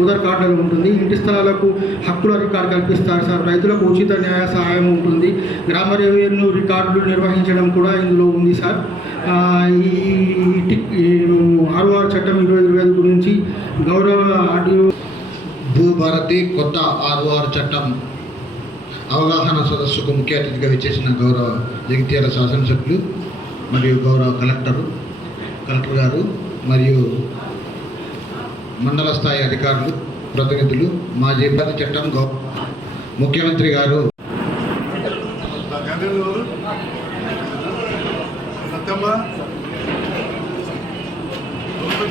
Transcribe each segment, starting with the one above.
ఉదర్ కార్డులు ఉంటుంది. ఇంటి స్థలాలకు హక్కుల రికార్డు కల్పిస్తారు సార్. రైతులకు ఉచిత న్యాయ సహాయం ఉంటుంది. గ్రామ రెవెన్యూ రికార్డులు నిర్వహించడం కూడా ఇందులో ఉంది సార్. ఈ ఆర్ఓఆర్ చట్టం ఇరవై ఇరవై ఐదు గురించి గౌరవ ఆడియో భూభారతి కొత్త ఆర్ఓఆర్ చట్టం అవగాహన సదస్సుకు ముఖ్య అతిథిగా విచ్చేసిన గౌరవ జగిత్యాల శాసనసభ్యులు మరియు గౌరవ కలెక్టరు కలెక్టర్ గారు మరియు మండల స్థాయి అధికారులు ప్రతినిధులు మా జీవిత చట్టం గౌ ముఖ్యమంత్రి గారు. రాయమల్లు సత్యమ్మ గోపల్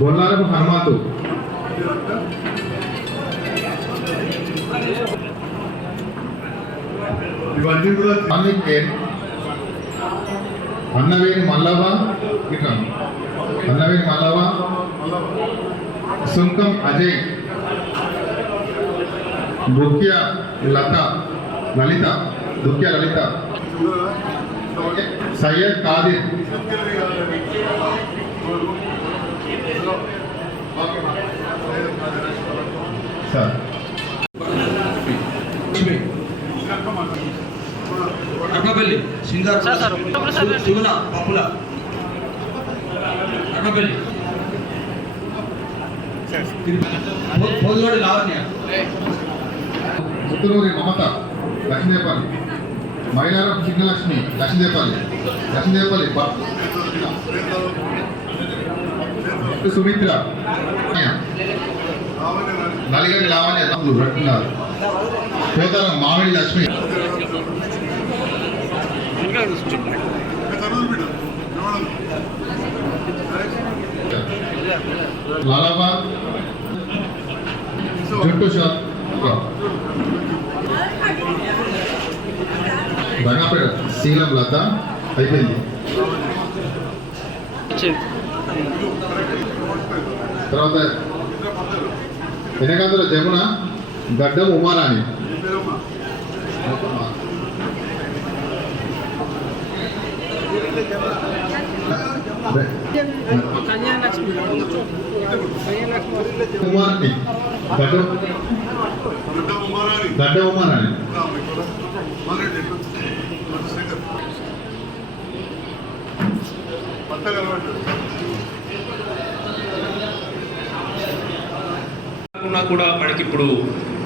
బొల్లారపు హనుమంతు. ఇవన్నీ కూడా అన్నిక్ మల్లవ్వ ఇట్లా అన్నవేని మల్లవ్వ సుంకం అజయ్ దుఃఖ్య లత లలిత దుఃఖ్య లలిత. సయ్యద్ కాదిర్ సార్ అక్కపల్లి సింగార్ పప్పుల అక్కపల్లి లావణ్య ముత్తులూరి మమత లక్ష్మీదేపాలి మైలారం చిన్నలక్ష్మి లక్ష్మీదేపాలి లక్ష్మీదేపాలి సుమిత్ర నలిగని లావణ్య తమ్ముడు పెట్టున్నారు పోతారం మామిడి లక్ష్మి. లాలాబాద్. జుట్టు షాప్. రంగాపేట శీలం లత. అయిపోయింది. తర్వాత వెనకాంధ్ర జమున గడ్డం ఉమారాణి. జమున గడ్డ ఉమారాణి కూడా మనకి ఇప్పుడు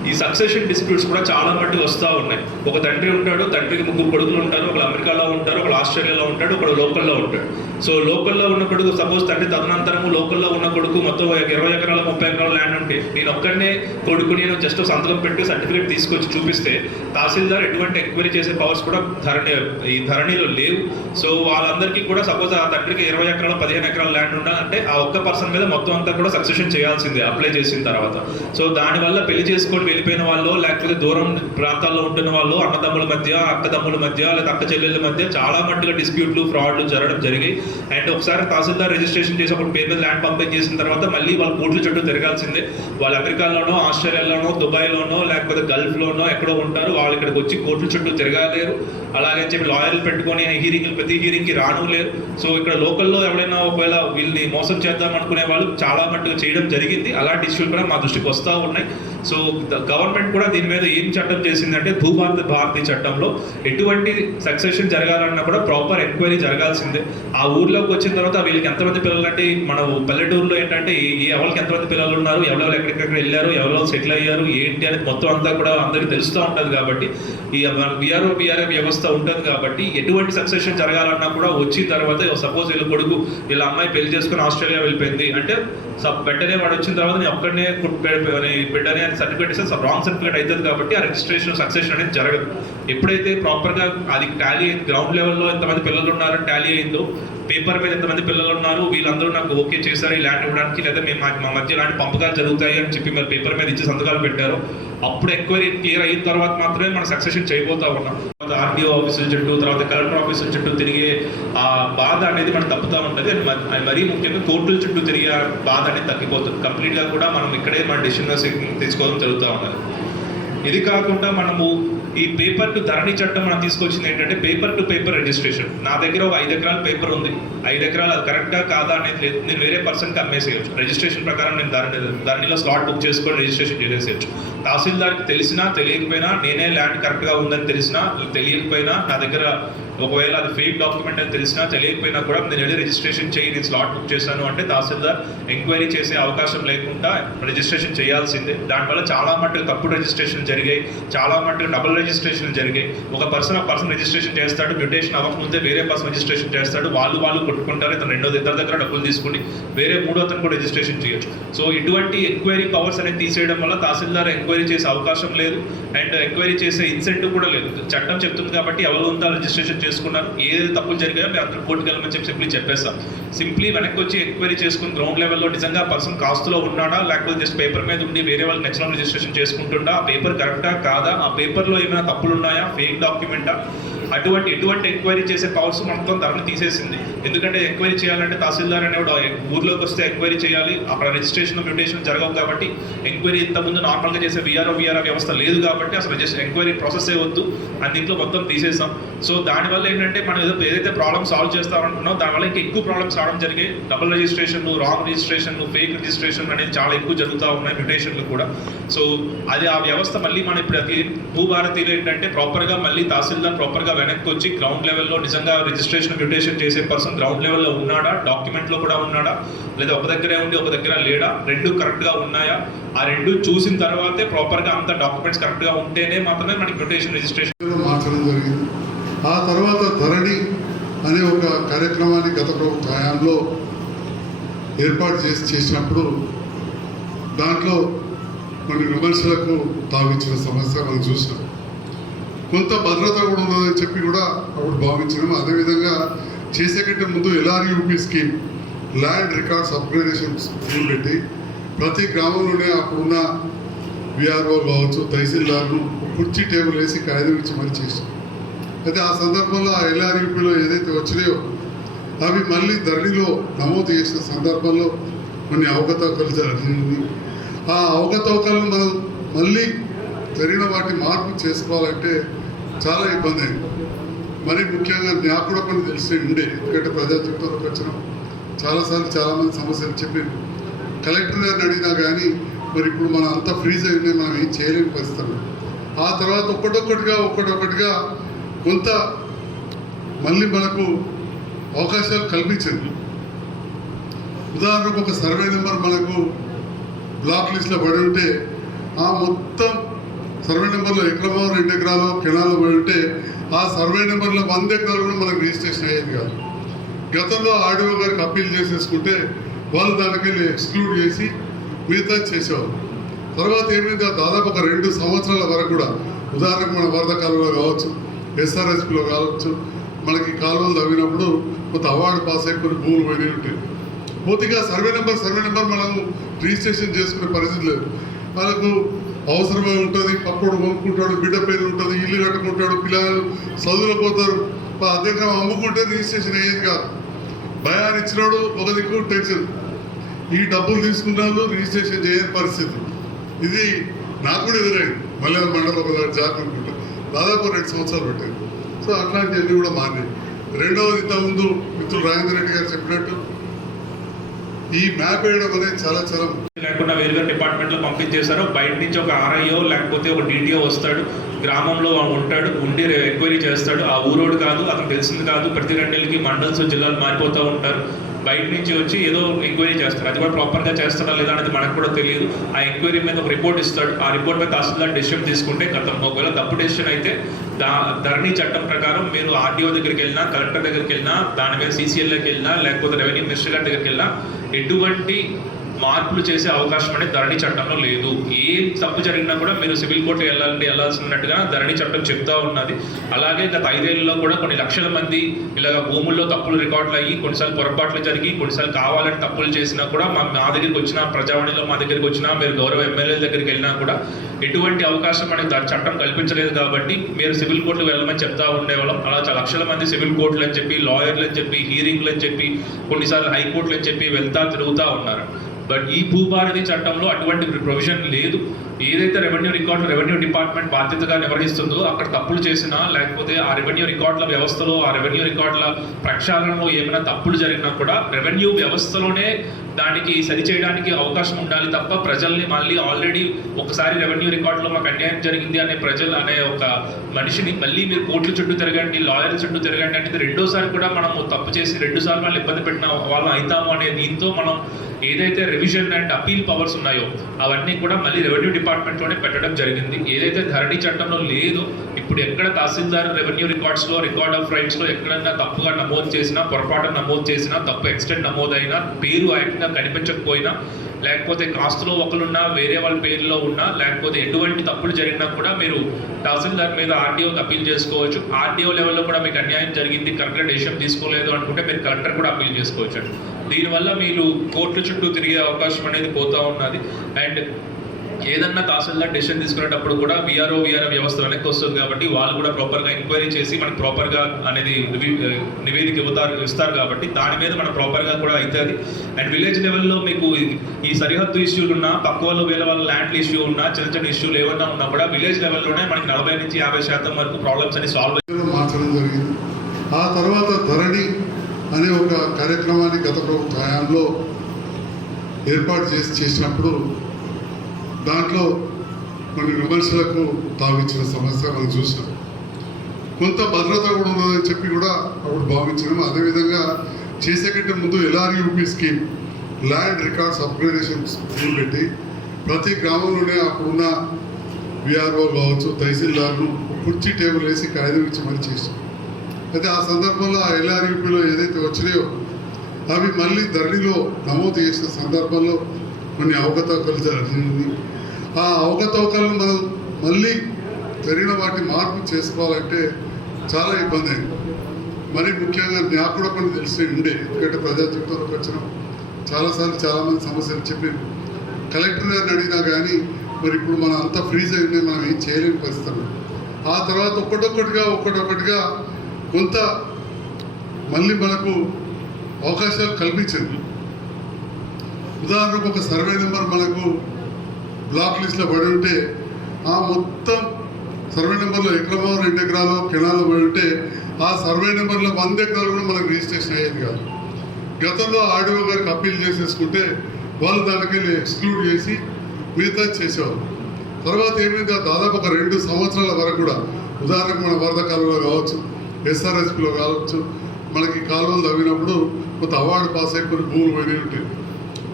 ఈ సక్సెషన్ డిస్ప్యూట్స్ కూడా చాలా మట్టుకు వస్తూ ఉన్నాయి. ఒక తండ్రి ఉంటాడు తండ్రికి ముగ్గురు కొడుకులు ఉంటారు ఒకళ్ళు అమెరికాలో ఉంటారు ఒకళ్ళు ఆస్ట్రేలియాలో ఉంటాడు ఒకడు లోకల్లో ఉంటాడు. సో లోకల్లో ఉన్న కొడుకు సపోజ్ తండ్రి తదనంతరము లోకల్లో ఉన్న కొడుకు మొత్తం ఇరవై ఎకరాల ముప్పై ఎకరాల ల్యాండ్ ఉంటే నేను ఒక్కడనే కొడుకు నేను జస్ట్ సంతకం పెట్టి సర్టిఫికేట్ తీసుకొచ్చి చూపిస్తే తహసీల్దార్ ఎటువంటి ఎంక్వైరీ చేసే పవర్స్ కూడా ధరణి ఈ ధరణిలో లేవు. సో వాళ్ళందరికీ కూడా సపోజ్ ఆ తండ్రికి ఇరవై ఎకరాల పదిహేను ఎకరాల ల్యాండ్ ఉండాలంటే ఆ ఒక్క పర్సన్ మీద మొత్తం అంతా కూడా సక్సెషన్ చేయాల్సిందే అప్లై చేసిన తర్వాత. సో దానివల్ల పెళ్ళి చేసుకొని వెళ్ళిపోయిన వాళ్ళు లేకపోతే దూరం ప్రాంతాల్లో ఉంటున్న వాళ్ళు అన్నదమ్ముల మధ్య అక్కదమ్ముల మధ్య లేదా అక్క చెల్లెళ్ళ మధ్య చాలా మట్టుగా డిస్ప్యూట్లు ఫ్రాడ్లు జరగడం జరిగాయి. అండ్ ఒకసారి తహసీల్దార్ రిజిస్ట్రేషన్ చేసి ఒక పేరు మీద ల్యాండ్ పంపిణీ చేసిన తర్వాత మళ్ళీ వాళ్ళు కోర్టుల చుట్టూ తిరగాల్సిందే. వాళ్ళు అమెరికాలోనో ఆస్ట్రేలియాలోనో దుబాయ్లోనో లేకపోతే గల్ఫ్లోనో ఎక్కడో ఉంటారు. వాళ్ళు ఇక్కడికి వచ్చి కోర్టుల చుట్టూ తిరగలేరు. అలాగే చెప్పి లాయర్లు పెట్టుకొని హీరింగ్ ప్రతి హీరింగ్కి రాను లేరు. సో ఇక్కడ లోకల్లో ఎవరైనా ఒకవేళ వీళ్ళని మోసం చేద్దాం అనుకునే వాళ్ళు చాలా మట్టుగా చేయడం జరిగింది. అలాంటి ఇష్యూలు కూడా మా దృష్టికి వస్తూ ఉన్నాయి. సో గవర్నమెంట్ కూడా దీని మీద ఏం చట్టం చేసిందంటే భూభారత భారతి చట్టంలో ఎటువంటి సక్సెషన్ జరగాలన్నా కూడా ప్రాపర్ ఎంక్వైరీ జరగాల్సిందే. ఆ ఊర్లోకి వచ్చిన తర్వాత వీళ్ళకి ఎంతమంది పిల్లలు అంటే మన పల్లెటూరులో ఏంటంటే ఏ ఎవరికి ఎంతమంది పిల్లలు ఉన్నారు? ఎవరెవరు ఎక్కడెక్కడ వెళ్ళారు? ఎవరెవరు సెటిల్ అయ్యారు? ఏంటి అనేది మొత్తం అంతా కూడా అందరికీ తెలుస్తూ ఉంటుంది కాబట్టి ఈ బీఆర్ఓ బీఆర్ఏ వ్యవస్థ ఉంటుంది కాబట్టి ఎటువంటి సక్సెషన్ జరగాలన్నా కూడా వచ్చిన తర్వాత సపోజ్ వీళ్ళ కొడుకు వీళ్ళ అమ్మాయి పెళ్ళి చేసుకుని ఆస్ట్రేలియా వెళ్ళిపోయింది అంటే సబ్ వెంటనే వాడు వచ్చిన తర్వాత నేను ఒక్కడనే బిడ్డనే అని సర్టిఫికేట్ ఇస్తే రాంగ్ సర్టిఫికేట్ అవుతుంది కాబట్టి ఆ రిజిస్ట్రేషన్ సక్సెషన్ అనేది జరగదు. ఎప్పుడైతే ప్రాపర్గా అది టాలీ గ్రౌండ్ లెవెల్లో ఎంతమంది పిల్లలు ఉన్నారని టాలీ అయిందో పేపర్ మీద ఎంతమంది పిల్లలు ఉన్నారు వీళ్ళందరూ నాకు ఓకే చేశారు ఈ ల్యాండ్ ఇవ్వడానికి లేదా మేము మా- మా మధ్య ఇలాంటి పంపకాలు జరుగుతాయి అని చెప్పి మరి పేపర్ మీద ఇచ్చి సంతకాలు పెట్టారు. అప్పుడు ఎక్కువ క్లియర్ అయిన తర్వాత మాత్రమే మనం సక్సెషన్ చేయబోతా ఉన్నాం. తర్వాత ఆర్డీఓ ఆఫీసుల చుట్టూ తర్వాత కలెక్టర్ ఆఫీసుల చుట్టూ తిరిగే ఆ బాధ అనేది మనం తప్పుతూ ఉంటుంది. అండ్ మ- అది మరీ ముఖ్యంగా కోర్టుల చుట్టూ తిరిగే ఆ బాధ అనేది తగ్గిపోతుంది. కంప్లీట్గా కూడా మనం ఇక్కడే మన డిసిషన్ తీసుకోవడం జరుగుతూ ఉన్నది ఇది కాకుండా మనము ఈ పేపర్ టు ధరణి చట్టం మనం తీసుకొచ్చింది ఏంటంటే పేపర్ టు పేపర్ రిజిస్ట్రేషన్ నా దగ్గర ఒక ఐదు ఎకరాల పేపర్ ఉంది. ఐదు ఎకరాలు అది కరెక్టా కాదా అనేది లేదు. నేను వేరే పర్సన్కి అమ్మేసేయచ్చు. రిజిస్ట్రేషన్ ప్రకారం నేను ధరణి ధరణిలో స్లాట్ బుక్ చేసుకొని రిజిస్ట్రేషన్ చేసేసేయచ్చు తహసీల్దార్కి తెలిసినా తెలియకపోయినా నేనే ల్యాండ్ కరెక్ట్గా ఉందని తెలిసినా తెలియకపోయినా నా దగ్గర ఒకవేళ అది ఫేక్ డాక్యుమెంట్ అని తెలిసినా తెలియకపోయినా కూడా నేను వెళ్ళి రిజిస్ట్రేషన్ చేయి నేను స్లాట్ బుక్ చేశాను అంటే తహసీల్దార్ ఎంక్వైరీ చేసే అవకాశం లేకుండా రిజిస్ట్రేషన్ చేయాల్సిందే. దానివల్ల చాలా మట్టుకు తప్పు రిజిస్ట్రేషన్ జరిగాయి చాలా మట్టుకు డబుల్ రిజిస్ట్రేషన్ జరిగాయి. ఒక పర్సన్ ఆ పర్సన్ రిజిస్ట్రేషన్ చేస్తాడు మ్యూటేషన్ అవ్వకముందే వేరే పర్సన్ రిజిస్ట్రేషన్ చేస్తాడు వాళ్ళు వాళ్ళు కొట్టుకుంటారు ఇతను రెండో ఇద్దరు దగ్గర డబ్బులు తీసుకుని వేరే మూడో అతను కూడా రిజిస్ట్రేషన్ చేయొచ్చు. సో ఇటువంటి ఎంక్వైరీ పవర్స్ అనేది తీసేయడం వల్ల తహసీల్దార్ ఎంక్వైరీ చేసే అవకాశం లేదు అండ్ ఎంక్వైరీ చేసే ఇన్సెంటివ్ కూడా లేదు. చట్టం చెప్తుంది కాబట్టి ఎవరు ఉందా రిజిస్ట్రేషన్ చేసుకున్నారు. ఏది తప్పులు జరిగాయో మేము అందరూ కోర్టుకు వెళ్ళమని చెప్పి సింప్లీ చెప్పేస్తాం. సింప్లీ వెనక్కి వచ్చి ఎంక్వైరీ చేసుకుని గ్రౌండ్ లెవెల్లో నిజంగా పర్సన్ కాస్ట్లో ఉన్నాడా లేకపోతే జస్ట్ పేపర్ మీద ఉండి వేరే వాళ్ళకి నచ్చిన రిజిస్ట్రేషన్ చేసుకుంటుండా? ఆ పేపర్ కరెక్టా కాదా? ఆ పేపర్లో ఏమైనా తప్పులు ఉన్నాయా ఫేక్ డాక్యుమెంటా? అటువంటి ఎటువంటి ఎంక్వైరీ చేసే పవర్స్ మొత్తం ధరను తీసేసింది. ఎందుకంటే ఎంక్వైరీ చేయాలంటే తహసీల్దార్ అనేవాడు ఊర్లోకి వస్తే ఎంక్వైరీ చేయాలి. అక్కడ రిజిస్ట్రేషన్ మ్యూటేషన్ జరగవు కాబట్టి ఎంక్వైరీ ఇంతకుముందు నార్మల్గా చేసే విఆర్ఓ విఆర్ఆ వ్యవస్థ లేదు కాబట్టి అసలు రిజిస్టర్ ఎంక్వైరీ ప్రాసెస్ వద్దు అని మొత్తం తీసేసాం సో దానివల్ల ఏంటంటే మనం ఏదో ఏదైతే ప్రాబ్లమ్ సాల్వ్ చేస్తామనుకున్నాం దానివల్ల ఇంకా ఎక్కువ ప్రాబ్లమ్స్ రావడం జరిగాయి double registration wrong registration fake registration అనేది చాలా ఎక్కువ జరుగుతూ ఉన్నాయి మ్యూటేషన్లు కూడా. సో అది ఆ వ్యవస్థ మళ్ళీ మనం ఇప్పుడు అది భూభారతిలో ఏంటంటే ప్రాపర్గా మళ్ళీ తహసీల్దార్ ప్రాపర్గా వెనక్కి వచ్చి గ్రౌండ్ లెవెల్లో నిజంగా రిజిస్ట్రేషన్ మ్యూటేషన్ చేసే పర్సన్ గ్రౌండ్ లెవెల్లో ఉన్నాడా? డాక్యుమెంట్లో కూడా ఉన్నాడా? లేదా ఒక దగ్గరే ఉండి ఒక దగ్గర లేడా? రెండు కరెక్ట్గా ఉన్నాయా? ఆ రెండు చూసిన తర్వాతే ప్రాపర్గా అంత డాక్యుమెంట్స్ కరెక్ట్గా ఉంటేనే మాత్రమే మనకి మ్యూటేషన్ రిజిస్ట్రేషన్ మార్చడం జరిగింది. ఆ తర్వాత ధరణి అనే ఒక కార్యక్రమాన్ని గత ప్రభుత్వ హయాంలో ఏర్పాటు చేసి చేసినప్పుడు దాంట్లో కొన్ని విమర్శలకు తావించిన సమస్య మనం చూసాం. కొంత భద్రత కూడా ఉన్నదని చెప్పి కూడా అప్పుడు భావించినాం. అదేవిధంగా చేసే కంటే ముందు LRUP scheme land records upgradation scheme పెట్టి ప్రతి గ్రామంలోనే అప్పుడున్న విఆర్ఓ కావచ్చు తహసీల్దార్ను ఒక కుర్చీ టేబుల్ వేసి కాయదం ఇచ్చి మరి చేసాం అయితే ఆ సందర్భంలో ఆ ఎల్ఆర్యూపీలో ఏదైతే వచ్చినాయో అవి మళ్ళీ ధరణిలో నమోదు చేసిన సందర్భంలో కొన్ని అవకతవకలు జరిగింది. ఆ అవకతవకలను మనం మళ్ళీ జరిగిన వాటి మార్పు చేసుకోవాలంటే చాలా ఇబ్బంది అయింది. మరి ముఖ్యంగా నాకు కూడా కొన్ని తెలిసి ఉండే ఎందుకంటే ప్రజా జీవితంలోకి వచ్చిన చాలాసార్లు చాలామంది సమస్యలు చెప్పి కలెక్టర్ గారిని అడిగినా కానీ మరి ఇప్పుడు మనం అంతా ఫ్రీజ్ అయి మనం ఏం చేయలేని పరిస్థితి ఆ తర్వాత ఒక్కటొక్కటిగా ఒక్కటొక్కటిగా కొంత మళ్ళీ మనకు అవకాశాలు కల్పించింది. ఉదాహరణకు ఒక సర్వే నెంబర్ మనకు బ్లాక్ లిస్ట్లో పడి ఉంటే ఆ మొత్తం సర్వే నెంబర్లో ఎకరమో రెండు ఎకరాలు కెనాలు పడి ఉంటే ఆ సర్వే నెంబర్లో వంద ఎకరాలు కూడా మనకు రిజిస్ట్రేషన్ అయ్యేది కాదు. గతంలో ఆర్డీఓ గారికి అప్పీల్ చేసేసుకుంటే వాళ్ళు దానికి ఎక్స్క్లూడ్ చేసి మిగతా చేసేవారు తర్వాత ఏమైంది? దాదాపు ఒక రెండు సంవత్సరాల వరకు కూడా ఉదాహరణకు మన వరద కాలంలో కావచ్చు ఎస్ఆర్ఎస్పిలో కావచ్చు మనకి కాలువలు తవ్వినప్పుడు కొంత అవార్డు పాస్ అయ్యి కొన్ని భూములు పోయినాయి ఉంటాయి పూర్తిగా సర్వే నెంబర్ సర్వే నెంబర్ మనం రిజిస్ట్రేషన్ చేసుకునే పరిస్థితి లేదు. మనకు అవసరమే ఉంటుంది పప్పుడు కొనుక్కుంటాడు బిడ్డ పేరు ఉంటుంది ఇల్లు కట్టుకుంటాడు పిల్లలు చదువులు పోతారు. అధ్యక్షం అమ్ముకుంటే రిజిస్ట్రేషన్ అయ్యేది కాదు. భయాన్ని ఇచ్చినాడు ఒక దిక్కు టెన్షన్. ఈ డబ్బులు తీసుకున్నాడు రిజిస్ట్రేషన్ చేయని పరిస్థితి. ఇది నాకు కూడా ఎదురైంది. మళ్ళీ మండలం ఒక జాతి దాదాపు రెండు సంవత్సరాలు పెట్టారు. సో అట్లాంటివన్నీ కూడా మారినాయి. రెండవది ఇంతకుముందు మిత్రులు రాజేంద్ర రెడ్డి గారు చెప్పినట్టు ఈ మ్యాప్ వేయడం అనేది చాలా చాలా లేకుండా వేరుగా డిపార్ట్మెంట్లో పంపించేశారు. బయట నుంచి ఒక ఆర్ఐఓ లేకపోతే ఒక డిటిఓ వస్తాడు. గ్రామంలో ఉంటాడు. ఉండి ఎంక్వైరీ చేస్తాడు. ఆ ఊరోడు కాదు అతను తెలిసింది కాదు. ప్రతి రెండేళ్ళకి మండల్స్ జిల్లాలు మారిపోతూ ఉంటారు. బయట నుంచి వచ్చి ఏదో ఎంక్వైరీ చేస్తారు. అది కూడా ప్రాపర్గా చేస్తారా లేదా అనేది మనకు కూడా తెలియదు. ఆ ఎంక్వైరీ మీద ఒక రిపోర్ట్ ఇస్తాడు. ఆ రిపోర్ట్ మీద తహసీల్దార్ డెసిషన్ తీసుకుంటే గతం ఒకవేళ తప్పు డెసిషన్ అయితే దా ధరణి చట్టం ప్రకారం మీరు ఆర్టీఓ దగ్గరికి వెళ్ళినా కలెక్టర్ దగ్గరికి వెళ్ళినా దాని మీద సీసీఎల్లోకి వెళ్ళినా లేకపోతే రెవెన్యూ మినిస్టర్ గారి దగ్గరికి వెళ్ళినా ఎటువంటి మార్పులు చేసే అవకాశం అనేది ధరణి చట్టంలో లేదు. ఏ తప్పు జరిగినా కూడా మీరు సివిల్ కోర్టు వెళ్ళాలంటే వెళ్ళాల్సినట్టుగా ధరణి చట్టం చెప్తా ఉన్నది. అలాగే గత ఐదేళ్ళలో కూడా కొన్ని లక్షల మంది ఇలాగ భూముల్లో తప్పులు రికార్డులు అయ్యి కొన్నిసార్లు పొరపాట్లు జరిగి కొన్నిసార్లు కావాలని తప్పులు చేసినా కూడా మా మా దగ్గరికి వచ్చిన ప్రజావాణిలో మా దగ్గరికి వచ్చినా మీరు గౌరవ ఎమ్మెల్యేల దగ్గరికి వెళ్ళినా కూడా ఎటువంటి అవకాశం అనేది చట్టం కల్పించలేదు కాబట్టి మీరు సివిల్ కోర్టులు వెళ్ళమని చెప్తా ఉండేవాళ్ళం. అలా లక్షల మంది సివిల్ కోర్టులు అని చెప్పి లాయర్లు అని చెప్పి హీరింగ్లు అని చెప్పి కొన్నిసార్లు హైకోర్టులు అని చెప్పి వెళ్తా తిరుగుతూ ఉన్నారు. బట్ ఈ భూభారతి చట్టంలో అటువంటి ప్రొవిజన్ లేదు. ఏదైతే రెవెన్యూ రికార్డులు రెవెన్యూ డిపార్ట్మెంట్ బాధ్యతగా నిర్వహిస్తుందో అక్కడ తప్పులు చేసినా లేకపోతే ఆ రెవెన్యూ రికార్డుల వ్యవస్థలో ఆ రెవెన్యూ రికార్డుల ప్రక్షాళనలో ఏమైనా తప్పులు జరిగినా కూడా రెవెన్యూ వ్యవస్థలోనే దానికి సరిచేయడానికి అవకాశం ఉండాలి తప్ప ప్రజల్ని మళ్ళీ ఆల్రెడీ ఒకసారి రెవెన్యూ రికార్డులో మాకు అన్యాయం జరిగింది అనే ప్రజలు అనే ఒక మనిషిని మళ్ళీ మీరు కోర్టుల చుట్టూ తిరగండి లాయర్ల చుట్టూ తిరగండి అంటే రెండోసారి కూడా మనము తప్పు చేసి రెండుసార్లు వాళ్ళు ఇబ్బంది పెట్టిన వాళ్ళం అవుతాము అనే దీంతో మనం ఏదైతే రివిజన్ అండ్ అపీల్ పవర్స్ ఉన్నాయో అవన్నీ కూడా మళ్ళీ రెవెన్యూ డిపార్ట్మెంట్లోనే పెట్టడం జరిగింది. ఏదైతే ధరణి చట్టంలో లేదో ఇప్పుడు ఎక్కడ తహసీల్దార్ రెవెన్యూ రికార్డ్స్లో రికార్డ్ ఆఫ్ రైట్స్లో ఎక్కడైనా తప్పుగా నమోదు చేసినా పొరపాటు నమోదు చేసినా తప్పు ఎక్స్టెంట్ నమోదైనా పేరు యాక్ట్గా కనిపించకపోయినా లేకపోతే కాస్తులో ఒకరున్నా వేరే వాళ్ళ పేరులో ఉన్నా లేకపోతే ఎటువంటి తప్పులు జరిగినా కూడా మీరు తహసీల్దార్ మీద ఆర్డీఓకి అప్పీల్ చేసుకోవచ్చు. ఆర్డీఓ లెవెల్లో కూడా మీకు అన్యాయం జరిగింది కరెక్ట్గా డెసిషన్ తీసుకోలేదు అనుకుంటే మీరు కలెక్టర్ కూడా అప్పీల్ చేసుకోవచ్చు దీనివల్ల మీరు కోర్టు చుట్టూ తిరిగే అవకాశం అనేది పోతూ ఉన్నది. అండ్ ఏదన్నా తహసీల్దార్ డెసిషన్ తీసుకునేటప్పుడు కూడా విఆర్ఓ విఆర్ఓ వ్యవస్థ వెనక్కి వస్తుంది కాబట్టి వాళ్ళు కూడా ప్రాపర్గా ఎంక్వైరీ చేసి మనకు ప్రాపర్గా అనేది నివేదిక ఇవ్వతారు ఇస్తారు కాబట్టి దాని మీద మనం ప్రాపర్గా కూడా అవుతుంది. అండ్ విలేజ్ లెవెల్లో మీకు ఈ- సరిహద్దు ఇష్యూలు ఉన్నా పక్క వాళ్ళు వేరే వాళ్ళ ల్యాండ్ ఇష్యూ ఉన్నా చిన్న చిన్న ఇష్యూలు ఏమన్నా ఉన్నా కూడా విలేజ్ లెవెల్లోనే మనకి నలభై నుంచి యాభై శాతం వరకు ప్రాబ్లమ్స్ అని సాల్వ్ మార్చడం జరిగింది. ఆ తర్వాత ధరణి అనే ఒక కార్యక్రమాన్ని గత ప్రభుత్వ హయాంలో ఏర్పాటు చేసి చేసినప్పుడు దాంట్లో మన విమర్శలకు తావిచ్చిన సమస్య మనం చూసాం. కొంత భద్రత కూడా ఉన్నదని చెప్పి కూడా అప్పుడు భావించినాం. అదేవిధంగా చేసే కంటే ముందు LRUP scheme land records upgradation scheme పెట్టి ప్రతి గ్రామంలోనే అప్పుడున్న విఆర్ఓ కావచ్చు తహసీల్దార్ను కుర్చీ టేబుల్ వేసి కాయిదం ఇచ్చి మరి చేసాం అయితే ఆ సందర్భంలో ఆ ఎల్ఆర్యూపీలో ఏదైతే వచ్చినాయో అవి మళ్ళీ ధరణిలో నమోదు చేసిన సందర్భంలో కొన్ని అవకతవకలు జరిగింది. ఆ అవకతవకలను మనం మళ్ళీ జరిగిన వాటి మార్పు చేసుకోవాలంటే చాలా ఇబ్బంది అయింది. మరి ముఖ్యంగా నాకు కూడా కొన్ని తెలిసి ఉండే ఎందుకంటే ప్రజా జీవితంలోకి వచ్చిన చాలాసార్లు చాలామంది సమస్యలు చెప్పి కలెక్టర్ గారిని అడిగినా కానీ మరి ఇప్పుడు మనం అంతా ఫ్రీజ్ అయిందే మనం ఏం చేయలేని పరిస్థితులు ఆ తర్వాత ఒక్కటొక్కటిగా ఒక్కటొక్కటిగా కొంత మళ్ళీ మనకు అవకాశాలు కల్పించింది ఉదాహరణకు ఒక సర్వే నెంబర్ మనకు బ్లాక్ లిస్ట్లో పడి ఉంటే ఆ మొత్తం సర్వే నెంబర్లో ఎకరమో రెండు ఎకరాలు కిణాలు పడి ఉంటే ఆ సర్వే నెంబర్లో వంద ఎకరాలు కూడా మనకు రిజిస్ట్రేషన్ అయ్యేది కాదు. గతంలో ఆర్డీఓ గారికి అప్పీల్ చేసేసుకుంటే వాళ్ళు దానికి ఎక్స్క్లూడ్ చేసి మిగతా చేసేవారు తర్వాత ఏమైంది ఆ దాదాపు ఒక రెండు సంవత్సరాల వరకు కూడా ఉదాహరణకు మన వరద కాలంలో కావచ్చు ఎస్ఆర్ఎస్పిలో కావచ్చు మనకి కాలువలు తవ్వినప్పుడు కొంత అవార్డు పాస్ అయిపోయి భూములు పోయినాయి ఉంటాయి.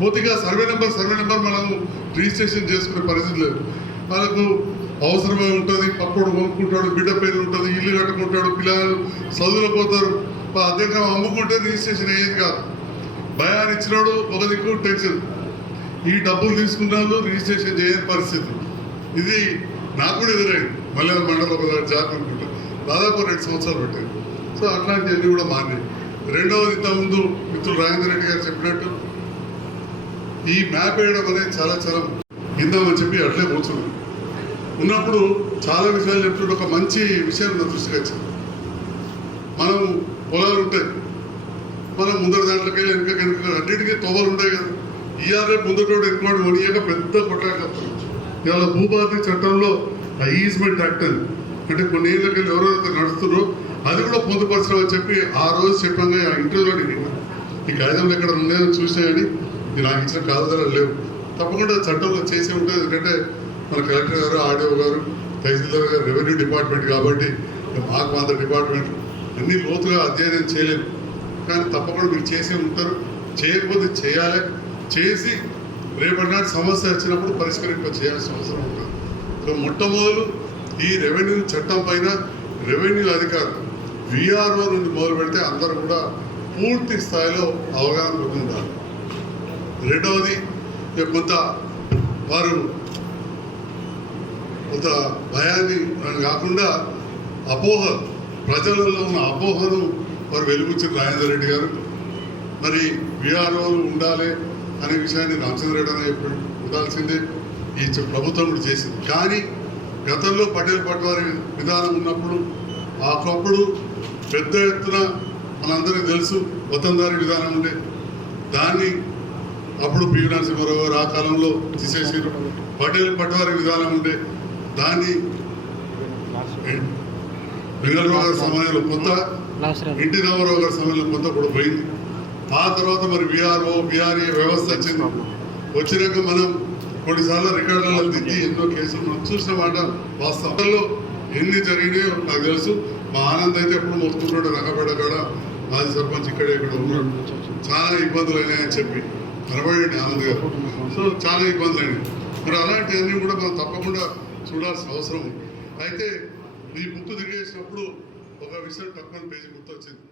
పూర్తిగా సర్వే నెంబర్ సర్వే నెంబర్ మనము రిజిస్ట్రేషన్ చేసుకునే పరిస్థితి లేదు. మనకు అవసరమే ఉంటుంది పప్పుడు కొనుక్కుంటాడు బిడ్డ పేరు ఉంటుంది ఇల్లు కట్టుకుంటాడు పిల్లలు చదువులు పోతారు. అధ్యక్షం అమ్ముకుంటే రిజిస్ట్రేషన్ అయ్యేది కాదు. భయాన్ని ఇచ్చినాడు ఒక దిక్కు టెన్షన్. ఈ డబ్బులు తీసుకున్నాడు రిజిస్ట్రేషన్ చేయని పరిస్థితి. ఇది నాకు కూడా ఎదురైంది. మళ్ళీ మండలం ఒక జాతి అనుకుంటా. దాదాపు రెండు సంవత్సరాలు పెట్టాయి సో అట్లాంటివన్నీ కూడా మారినాయి రెండవది ఇంతకుముందు మిత్రులు రాజేంద్ర రెడ్డి గారు చెప్పినట్టు ఈ మ్యాప్ వేయడం అనేది చాలా చాలా ఇందామని చెప్పి అట్లే కూర్చున్నాం. ఉన్నప్పుడు చాలా విషయాలు చెప్తుంటే ఒక మంచి విషయం నా దృష్టికి వచ్చింది. మనం పొలాలు ఉంటాయి. మనం ముందర దాంట్లోకి వెనుక వెనక వెనక అన్నిటికీ తోవలు ఉంటాయి కదా. ఈఆర్ఏ ముందటోడు ఎన్నుకోడు కొనియక పెద్ద కొట్లాడుతారు ఇవాళ భూభారతి చట్టంలో ఈజ్మెంట్ యాక్ట్ అని. అంటే కొన్ని ఏళ్ళకి వెళ్ళి ఎవరైతే నడుస్తున్నారో. అది కూడా పొందుపరచడం అని చెప్పి ఆ రోజు చెప్పంగా ఆ ఇంటర్వ్యూలో నేను ఈ కాగితంలో ఎక్కడ ఉండేదో చూసాయని కానీ నాకు ఇచ్చిన కాదుదలు లేవు. తప్పకుండా చట్టంలో చేసి ఉంటుంది ఎందుకంటే మన కలెక్టర్ గారు ఆర్డీఓ గారు తహసీల్దార్ గారు రెవెన్యూ డిపార్ట్మెంట్ కాబట్టి మాకు అంత డిపార్ట్మెంట్ అన్ని లోతుగా అధ్యయనం చేయలేము కానీ తప్పకుండా మీరు చేసే ఉంటారు. చేయకపోతే చేయాలి. చేసి రేపటి నాటి సమస్య వచ్చినప్పుడు పరిష్కరింప చేయాల్సిన అవసరం ఉంటుంది సో మొట్టమొదలు ఈ రెవెన్యూ చట్టం పైన రెవెన్యూ అధికారులు విఆర్ఓ నుండి మొదలు పెడితే అందరూ కూడా పూర్తి స్థాయిలో అవగాహన పొందుతారు రెండవది కొంత వారు కొంత భయాన్ని కాకుండా అపోహ ప్రజలలో ఉన్న అపోహను వారు వెలుగుచ్చిన రాజేందర్ రెడ్డి గారు. మరి విఆర్ఓలు ఉండాలి అనే విషయాన్ని రామచంద్ర రెడ్డి అనే ఉండాల్సిందే. ఈ ప్రభుత్వం కూడా చేసింది. కానీ గతంలో పటేల్ పట్వారి విధానం ఉన్నప్పుడు అప్పుడు పెద్ద ఎత్తున మనందరికీ తెలుసు వతందారి విధానం ఉండే. దాన్ని అప్పుడు పివి నరసింహారావు గారు ఆ కాలంలో తీసేసారు. పటేల్ పట్వారి విధానం ఉండే దాన్ని వెంగళరావు గారి సమయంలో కొంత ఎన్టీ రామారావు గారి సమయంలో కొంత కూడా పోయింది. ఆ తర్వాత మరి విఆర్ఓ విఆర్ఏ వ్యవస్థ వచ్చింది. వచ్చినాక మనం కొన్నిసార్లు రికార్డులలో దిద్ది ఎన్నో కేసులు మనం చూసిన మాట వాస్తవంలో ఎన్ని జరిగినాయో నాకు తెలుసు. మా ఆనంద్ అయితే ఎప్పుడు మొత్తుకుంటాడు రంగపేట కాడ మాజీ సర్పంచ్ ఇక్కడే ఇక్కడ ఉన్నాడు. చాలా ఇబ్బందులు అయినాయని చెప్పి కనబడండి ఆనంద్ సో చాలా ఇబ్బందులు అయినాయి మరి అలాంటివన్నీ కూడా మనం తప్పకుండా చూడాల్సిన అవసరం అయితే ఈ బుక్ తిరిగేసినప్పుడు ఒక విషయం తక్కువ పేజీ గుర్తొచ్చింది.